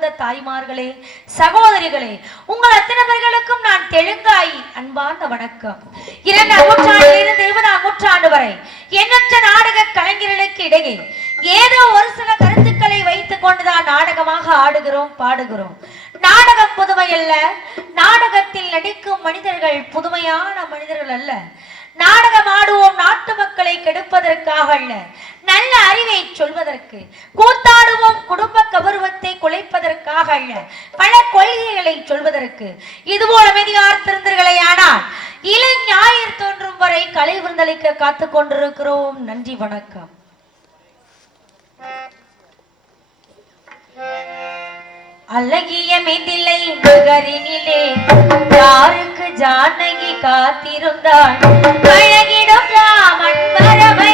தாய்மார்களின் தாய்மார்களே சகோதரிகளே உங்கள் அத்தனை பேர்களுக்கும் நான் தெலுங்காய் அன்பார்ந்த வணக்கம். இரண்டாம் நூற்றாண்டிலிருந்து இருபதாம் நூற்றாண்டு வரை எண்ணற்ற நாடக கலைஞர்களுக்கு இடையே ஏதோ ஒரு சில கருத்துக்களை வைத்துக் கொண்டுதான் நாடகமாக ஆடுகிறோம் பாடுகிறோம். நாடகம் புதுமை அல்ல நாடகத்தில் நடிக்கும் மனிதர்கள் புதுமையான மனிதர்கள் அல்ல. நாடகம் ஆடுவோம் நாட்டு மக்களை கெடுப்பதற்காக அல்ல நல்ல அறிவை சொல்வதற்கு கூத்தாடுவோம் குடும்ப கௌரவத்தை குலைப்பதற்காக அல்ல பல கொள்கைகளை சொல்வதற்கு. இதுபோல மெதியார் திருந்தர்களே ஆனால் இலை ஞாயிறு தோன்றும் வரை கலை விருந்தளிக்க காத்துக் கொண்டிருக்கிறோம். நன்றி வணக்கம். அழகிய மிதிலை நகரினிலே யாருக்கு ஜானகி காத்திருந்தாள்? அழகிடும் ராமன் வரவை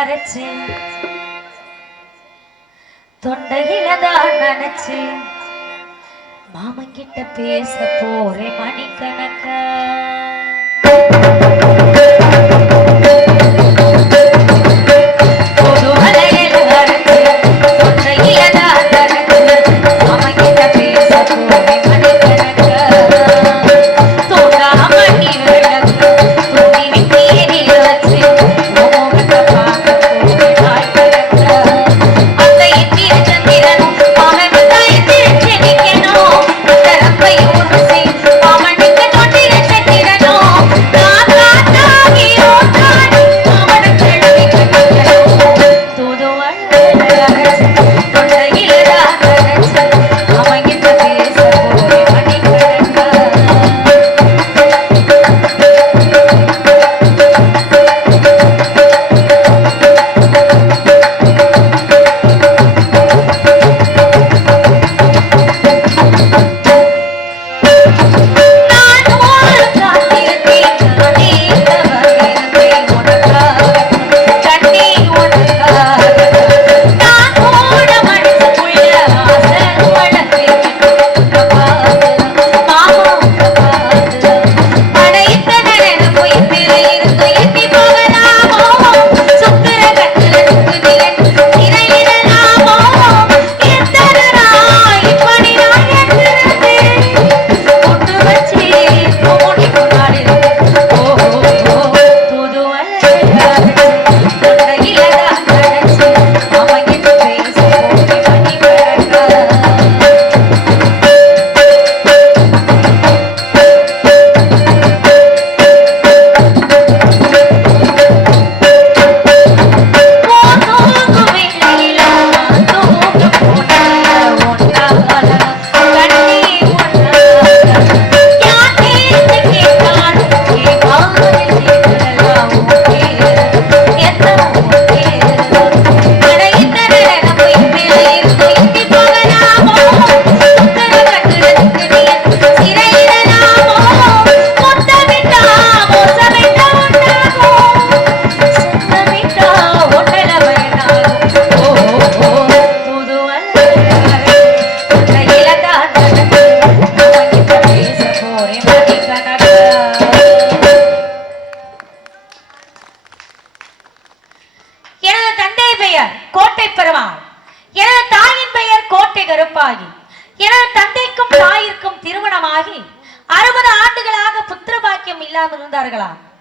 தூதுவளையல அரைச்சேன் தொண்டையில தான் மாமன் கிட்ட பேச போறேன் மணிக்கணக்கா.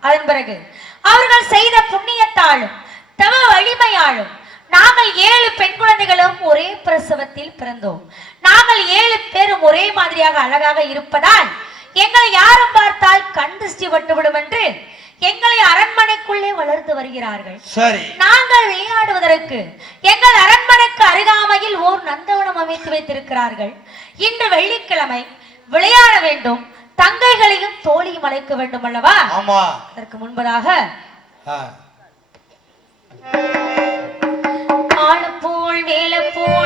அதன் பிறகு அவர்கள் செய்த புண்ணியத்தாலும் தவ வலிமையாலும் நாங்கள் ஏழு பெண் குழந்தைகளும் ஒரே பிரசவத்தில் பிறந்தோம். நாங்கள் ஏழு பேரும் ஒரே மாதிரியாக அழகாக இருப்பதால் எங்களை யாரும் பார்த்தால் கண் திருஷ்டி பட்டுவிடும் என்று எங்களை அரண்மனைக்குள்ளே வளர்த்து வருகிறார்கள். சரி. நாங்கள் விளையாடுவதற்கு எங்கள் அரண்மனைக்கு அருகாமையில் ஓர் நந்தவனம் அமைத்து வைத்திருக்கிறார்கள். இன்று வெள்ளிக்கிழமை விளையாட வேண்டும். தங்கைகளையும் தோழியும் அழைக்க வேண்டும் அல்லவா ஆமா அதற்கு முன்பதாக ஆ. ஆளுப்போல் வேலப்போல் ஆழம்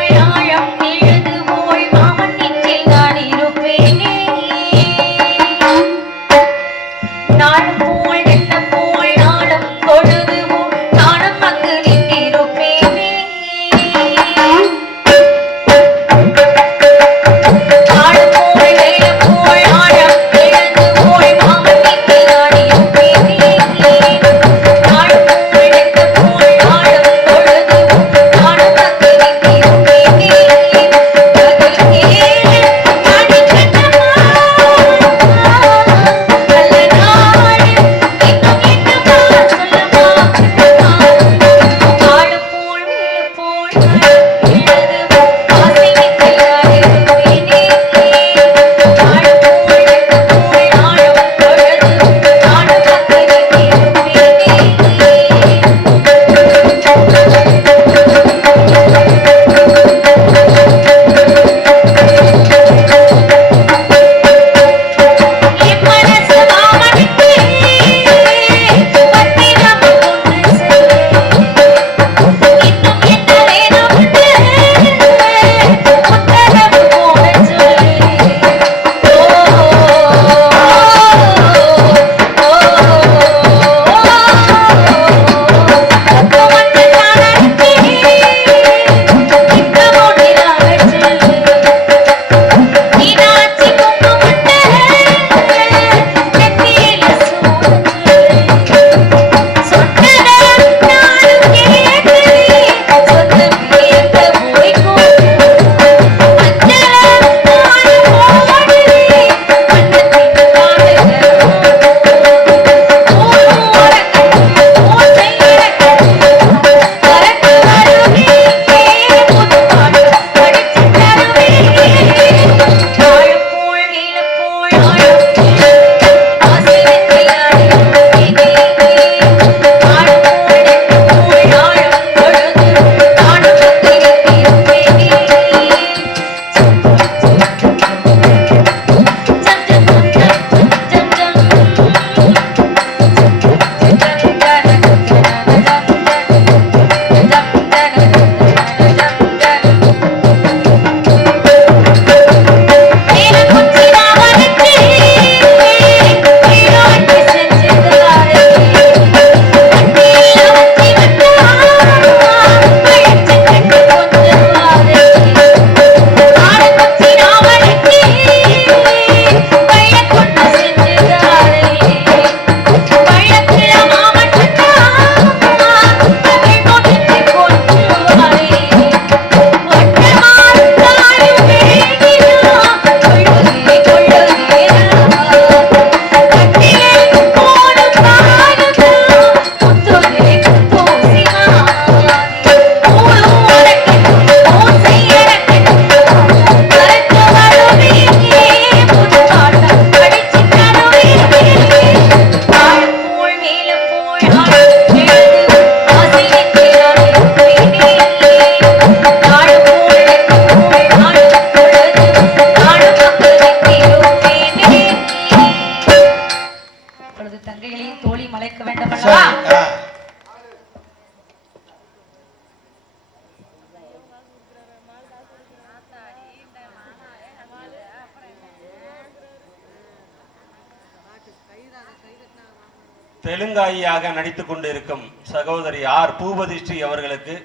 தெலுங்காயியாக நடித்து கொண்டிருக்கும் சகோதரி ஆர். பூபதி ஸ்ரீ அவர்களுக்கு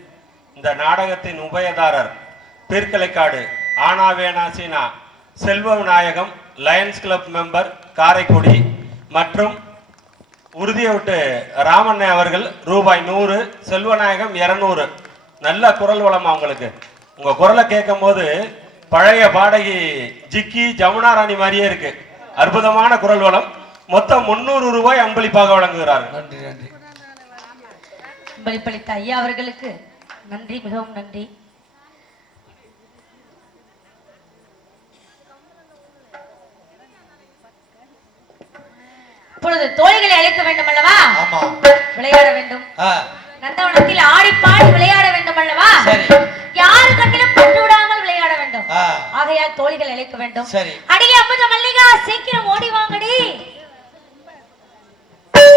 இந்த நாடகத்தின் உபயதாரர் பீர்க்கலைக்காடு ஆனாவேனா சீனா Selva Vinayagam lions club member Karaikudi மற்றும் உறுதியவிட்டு ராமண்ணே அவர்கள் ரூபாய் நூறு செல்வநாயகம் இரநூறு. நல்ல குரல் வளம் அவங்களுக்கு உங்கள் குரலை கேட்கும் போது பழைய பாடகி ஜிக்கி ஜமுனா ராணி மாதிரியே இருக்கு. அற்புதமான குரல் வளம். மொத்தம் முன்னூறு ரூபாய் அன்பளிப்பாக வழங்குகிறார்கள். நன்றி நன்றி. பலிப்பளித்த ஐயா அவர்களுக்கு நன்றி மிகவும் நன்றி. இப்பொழுது தோழிகளை அழைக்க வேண்டும் அல்லவா? விளையாட வேண்டும். நந்தவனத்தில் ஆடி பாடி விளையாட வேண்டும் அல்லவா? யாரு கண்ணிலும் பட்டு விடாமல் விளையாட வேண்டும். ஆகையால் தோழிகள் அழைக்க வேண்டும். சரி. அடியே அமுத மல்லிகா சீக்கிரம் ஓடி வாங்கடி.